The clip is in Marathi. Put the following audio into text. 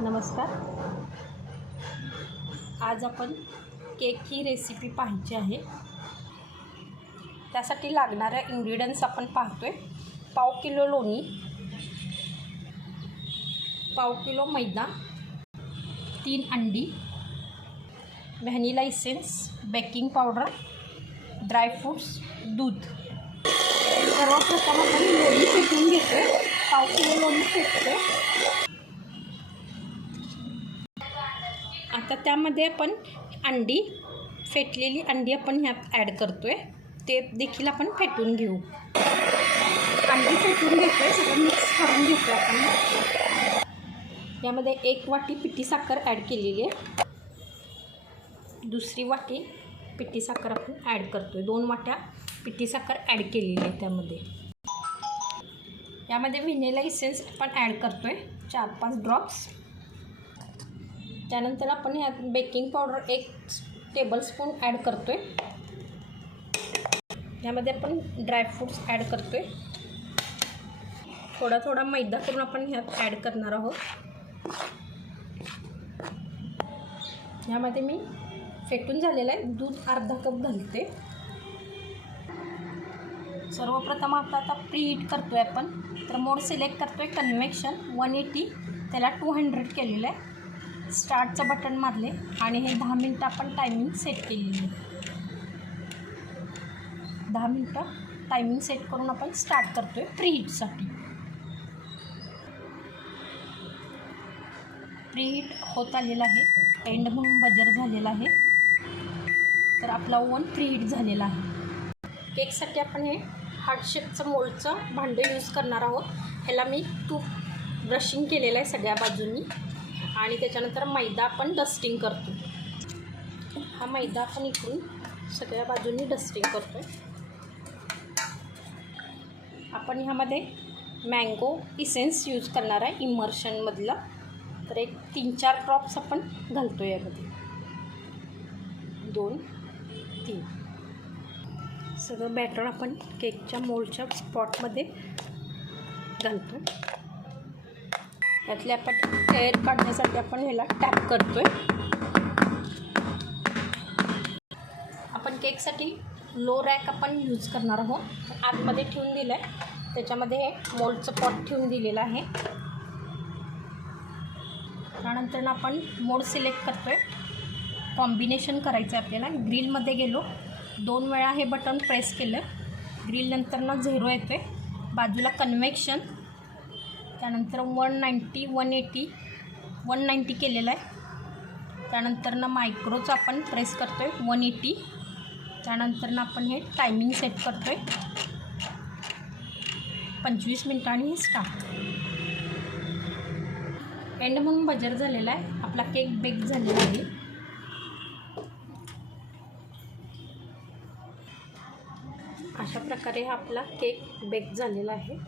नमस्कार. आज आपण केक ही रेसिपी पाहायची आहे. त्यासाठी लागणाऱ्या इन्ग्रेडियंट्स आपण पाहतोय. पाव किलो लोणी, पाव किलो मैदा, 3 अंडी, vanilla essence, baking powder, dry fruits, दूध. सर्वप्रथम आपण लोणी फेटून घेतो. पाव किलो लोणी फेटतो. आता त्यामध्ये आपण फेटलेली अंडी आपण ह्यात ॲड करतोय. ते देखील आपण फेटून घेऊ. अंडी फेटून घेतोय, सगळं मिक्स करून घेतोय आपण. यामध्ये 1 वाटी पिठी साखर ॲड केलेली आहे. दुसरी वाटी पिठी साखर आपण ॲड करतोय. 2 वाट्या पिठी साखर ॲड केलेली आहे त्यामध्ये. यामध्ये व्हॅनिला इसेन्स आपण ॲड करतोय 4-5 ड्रॉप्स. त्यानंतर आपण ह्यात बेकिंग पावडर 1 टेबलस्पून ॲड करतोय. यामध्ये आपण ड्रायफ्रूट्स ॲड करतोय. थोडा थोडा मैदा करून आपण ह्यात ॲड करणार आहोत. यामध्ये मी फेटून झालेलं आहे दूध अर्धा कप घालते. सर्वप्रथम आता प्रीहीट करतोय आपण. तर मोड सिलेक्ट करतोय कन्व्हेक्शन 180, त्याला 200 केलेलं आहे. स्टार्टचं बटन मारले आणि हे 10 मिनटं आपण टायमिंग सेट केलेली आहे. 10 मिनटं टायमिंग सेट करून आपण स्टार्ट करतोय प्रीहीटसाठी. प्रीहीट होत आलेला आहे. एंड म्हणून बजर झालेला आहे. तर आपला ओव्हन प्रीहीट झालेला आहे. केकसाठी आपण हे हार्ट शेपचं मोल्डचं भांडं यूज करणार आहोत. ह्याला मी तूप ब्रशिंग केलेलं आहे सगळ्या बाजूंनी आणि त्याच्यानंतर मैदा आपण डस्टिंग करतो. हा मैदा आपण इकडून सगळ्या बाजूंनी डस्टिंग करतो. आपण ह्यामध्ये मँगो इसेन्स यूज करणार आहे इमर्शनमधला. तर एक 3-4 ड्रॉप्स आपण घालतो यामध्ये. 2-3 सगळं बॅटर आपण केकच्या मोल्डच्या स्पॉटमध्ये घालतो. त्यातले आपण एअर काढण्यासाठी आपण ह्याला टॅप करतोय. आपण केकसाठी लो रॅक आपण यूज करणार आहोत. आतमध्ये ठेवून दिलं आहे. त्याच्यामध्ये हे मोल्डचं पॉट ठेवून दिलेलं आहे. त्यानंतर आपण मोड सिलेक्ट करतोय. कॉम्बिनेशन करायचं आहे आपल्याला. ग्रिलमध्ये गेलो, 2 वेळा हे बटन प्रेस केलं. ग्रिल नंतरनं 0 येतो आहे. बाजूला कन्व्हेक्शन, त्यानंतर 190, 180, 190 केलेलं आहे. त्यानंतरनं मायक्रोचं आपण प्रेस करतो आहे 180. त्यानंतरनं आपण हे टायमिंग सेट करतो आहे 25 मिनिटांनी स्टार्ट. एंड म्हणून बजर झालेला आहे. आपला केक बेक झालेला आहे. अशा प्रकारे हा आपला केक बेक झालेला आहे.